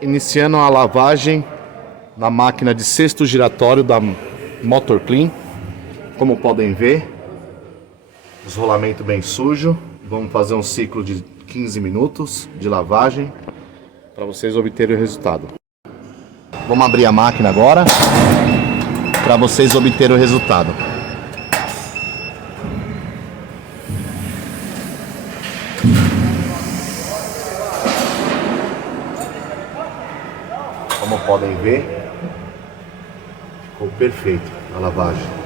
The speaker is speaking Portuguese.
Iniciando a lavagem na máquina de cesto giratório da Motor Clean. Como podem ver, isolamento bem sujo. Vamos fazer um ciclo de 15 minutos de lavagem para vocês obterem o resultado. Vamos abrir a máquina agora para vocês obterem o resultado. Como podem ver, ficou perfeito a lavagem.